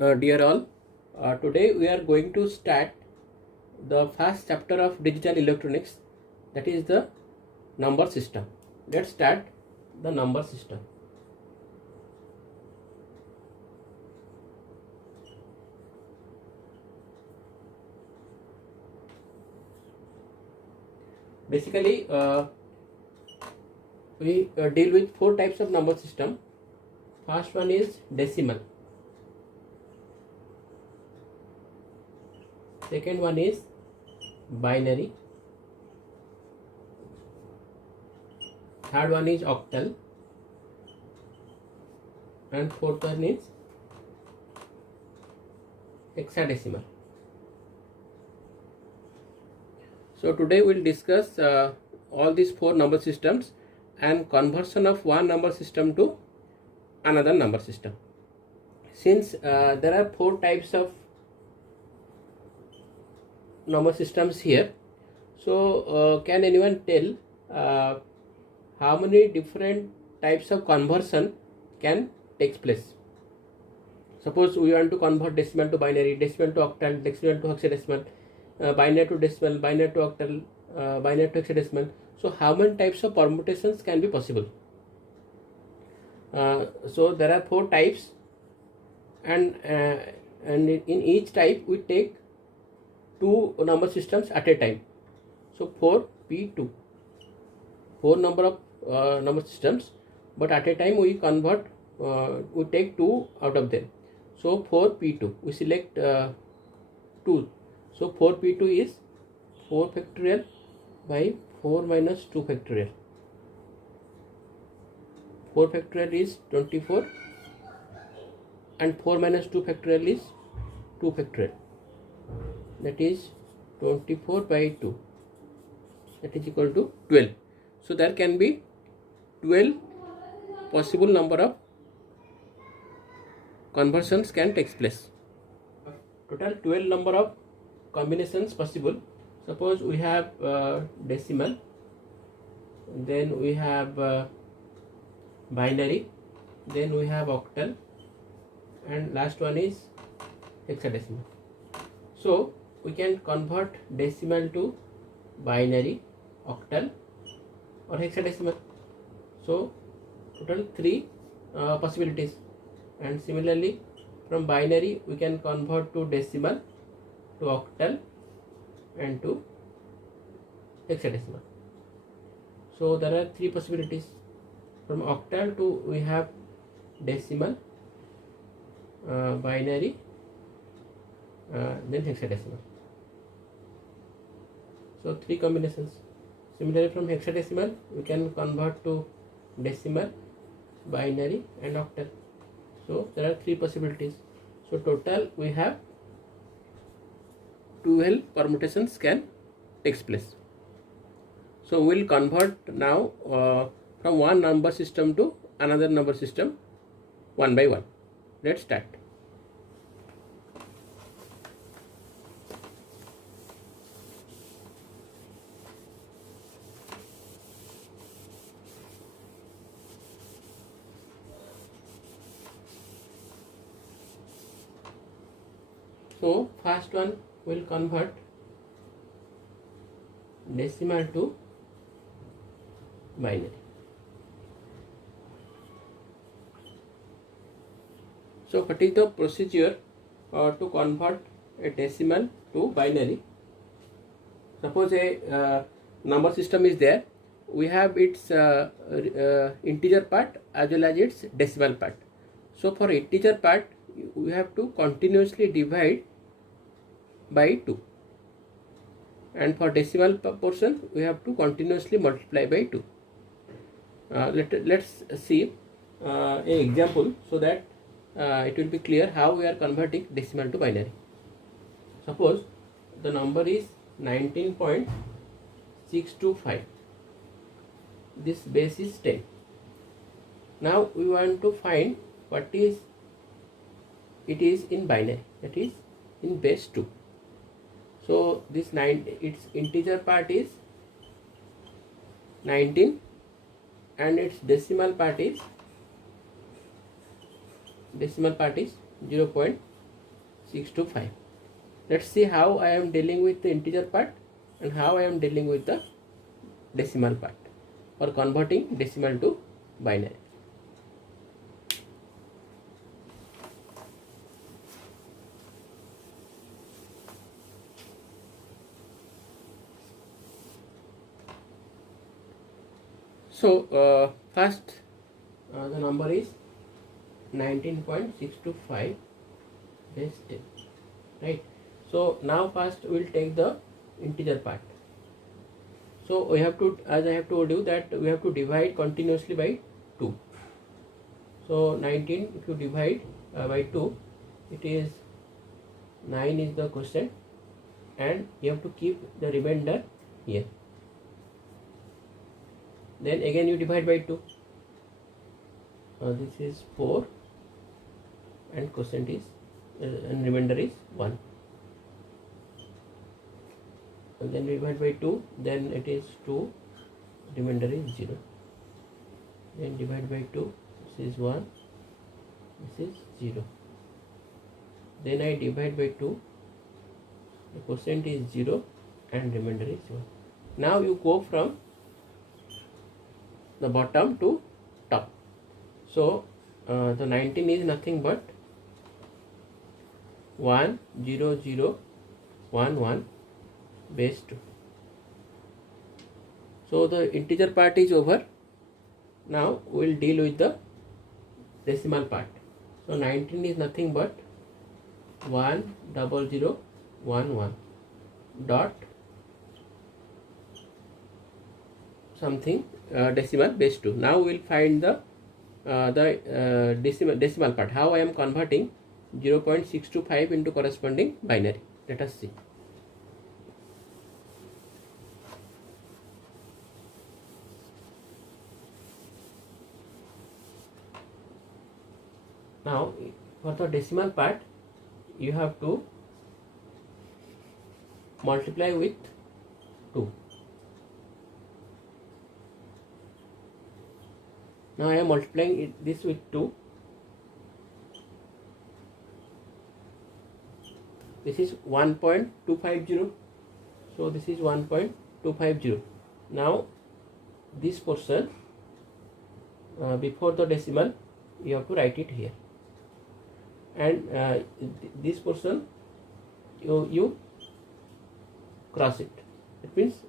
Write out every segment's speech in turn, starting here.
Dear all, today we are going to start the first chapter of digital electronics, that is the number system. Let's start the number system. Basically, we deal with four types of number system. First one is decimal. Second one is binary. Third one is octal. And fourth one is hexadecimal. So today we'll discuss all these four number systems and conversion of one number system to another number system. Since there are four types of number systems here, so can anyone tell how many different types of conversion can take place? Suppose we want to convert decimal to binary, decimal to octal, decimal to hexadecimal, binary to decimal, binary to octal, binary to hexadecimal. So how many types of permutations can be possible? So there are four types, and in each type we take two number systems at a time. So 4p2, four number of number systems, but at a time we convert, we take two out of them. So 4p2, we select 2. So 4p2 is 4 factorial by 4 minus 2 factorial. 4 factorial is 24 and 4 minus 2 factorial is 2 factorial. That is 24 by 2. That is equal to 12. So there can be 12 possible number of conversions can take place. Total 12 number of combinations possible. Suppose we have decimal, then we have binary, then we have octal, and last one is hexadecimal. So we can convert decimal to binary, octal or hexadecimal. So total 3 possibilities, and similarly from binary we can convert to decimal, to octal and to hexadecimal. So there are 3 possibilities. From octal to we have decimal, binary, then hexadecimal. So 3 combinations. Similarly from hexadecimal we can convert to decimal, binary and octal. So there are 3 possibilities. So total we have 12 permutations can take place. So we'll convert now from one number system to another number system one by one. Let's start. So first one will convert decimal to binary. So what is the procedure to convert a decimal to binary? Suppose a number system is there, we have its integer part as well as its decimal part. So for integer part we have to continuously divide by 2, and for decimal portion we have to continuously multiply by 2. Let's see an example so that it will be clear how we are converting decimal to binary. Suppose the number is 19.625. This base is 10. Now we want to find what is it is in binary, that is in base 2. So this its integer part is 19 and its decimal part is 0.625. 0.625. Let's see how I am dealing with the integer part and how I am dealing with the decimal part or converting decimal to binary. So first the number is 19.625 base 10, right? So now first we will take the integer part. So we have to, as I have told you, that we have to divide continuously by 2. So 19, if you divide by 2, it is 9 is the quotient, and you have to keep the remainder here. Then again you divide by 2. This is 4 and quotient is and remainder is 1. And then divide by 2, then it is 2, remainder is 0. Then divide by 2, this is 1, this is 0. Then I divide by 2, the quotient is 0 and remainder is 1. Now you go from the bottom to top. So the 19 is nothing but 1 0 0 1 1 base 2. So the integer part is over. Now we will deal with the decimal part. So 19 is nothing but 1 0 0 1 1 dot something decimal base 2. Now we will find the decimal part. How I am converting 0.625 into corresponding binary. Let us see. Now for the decimal part, you have to multiply with 2. Now I am multiplying this with 2. This is 1.250. So this is 1.250. Now this portion before the decimal, you have to write it here, and this portion you cross it. It means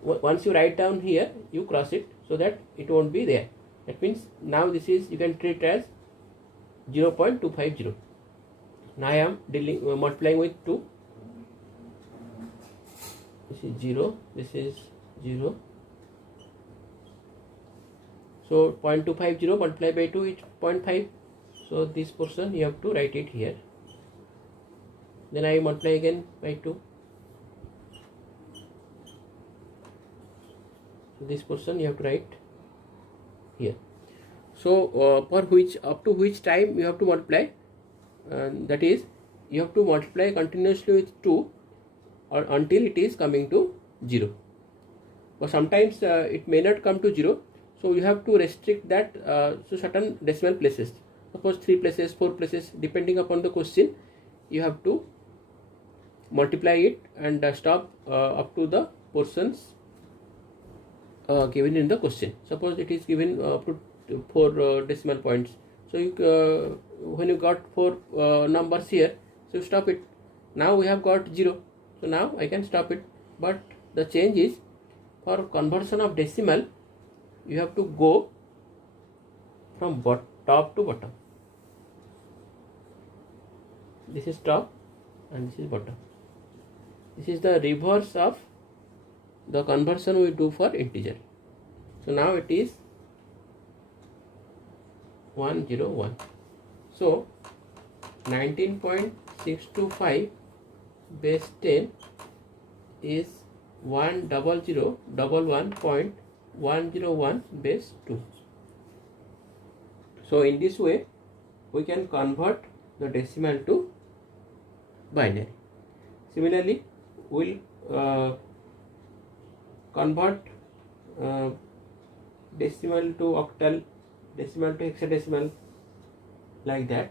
once you write down here, you cross it so that it won't be there. That means now this is, you can treat as 0.250. Now I am multiplying with 2. This is 0, this is 0. So 0.250 multiplied by 2 is 0.5. So this portion you have to write it here. Then I multiply again by 2. So this portion you have to write here. So for which, up to which time you have to multiply, that is, you have to multiply continuously with 2 or until it is coming to 0. But sometimes it may not come to 0, so you have to restrict that to certain decimal places. Suppose 3 places, 4 places, depending upon the question, you have to multiply it and stop up to the portions given in the question. Suppose it is given up to 4 decimal points. So you, when you got 4 numbers here, so stop it. Now we have got 0. So now I can stop it. But the change is, for conversion of decimal, you have to go from top to bottom. This is top and this is bottom. This is the reverse of the conversion we do for integer. So now it is 101. So 19.625 base 10 is 10011.101 base 2. So in this way we can convert the decimal to binary. Similarly, we'll convert decimal to octal, decimal to hexadecimal, like that.